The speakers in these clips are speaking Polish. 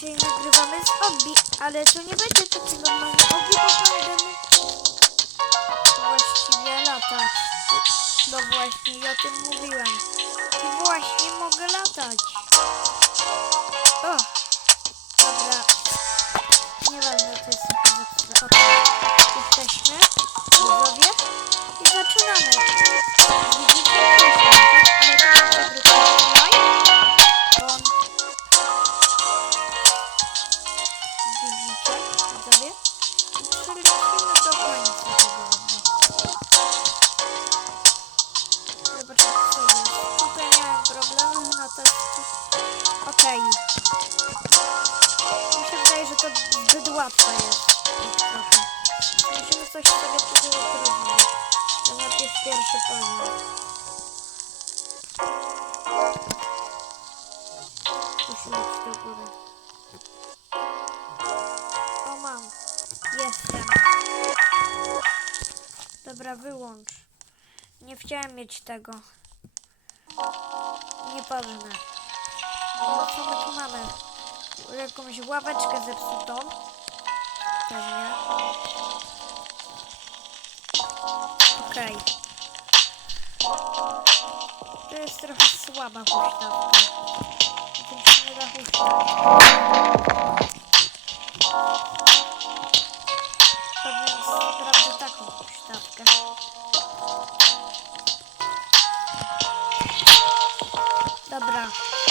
dzisiaj nagrywamy z Obi, ale to nie będzie taki normalny Obi, bo mógł właściwie latać. No właśnie, i o tym mówiłem. Właśnie mogę latać. O, dobra. Nieważne, to jest zepsute. Okej, jesteśmy. Widzowie. I zaczynamy. Widzicie? Tak? Ale Okej. Mi się wydaje, że to zbyt łatwe jest. Musimy coś sobie tu utrudnić. To najpierw pierwszy poziom. Musi lecieć do góry. O mam. Jestem. Dobra, wyłącz. Nie chciałem mieć tego. Nieważne. No co my tu mamy? Jakąś ławeczkę zepsutą. Pewnie. Okej. To jest trochę słaba huśtawka. Się nie.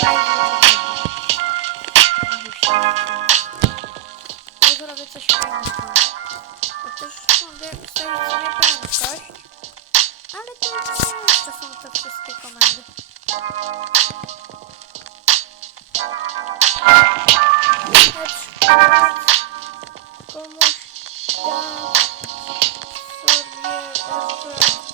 Ja zrobię coś fajnego. Otóż mogę ustawić sobie prędkość. Ale to jeszcze są te wszystkie komendy. Komuś dam sobie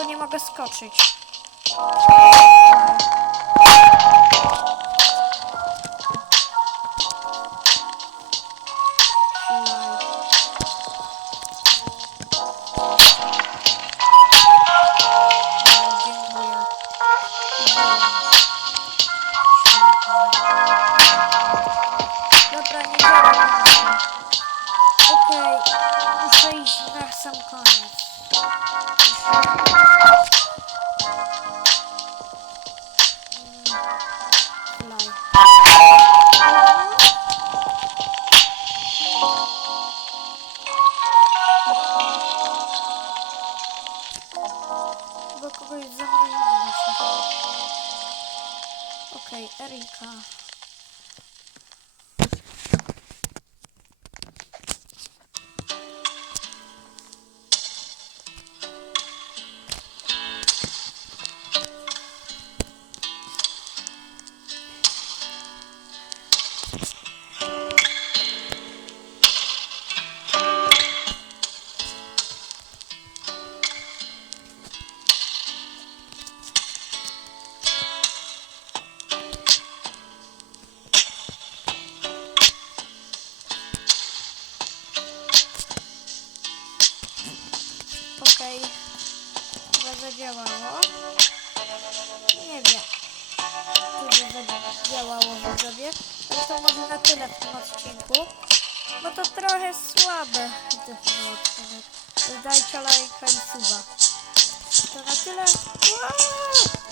Tylko nie mogę skoczyć. Okej, muszę iść na sam koniec. Erika. Chyba zadziałało. Nie wiem. Czy zadziałało widzowie. Ale to może na tyle w tym odcinku. Bo to trochę słabe. Dajcie lajka i suba. To na tyle. Wow!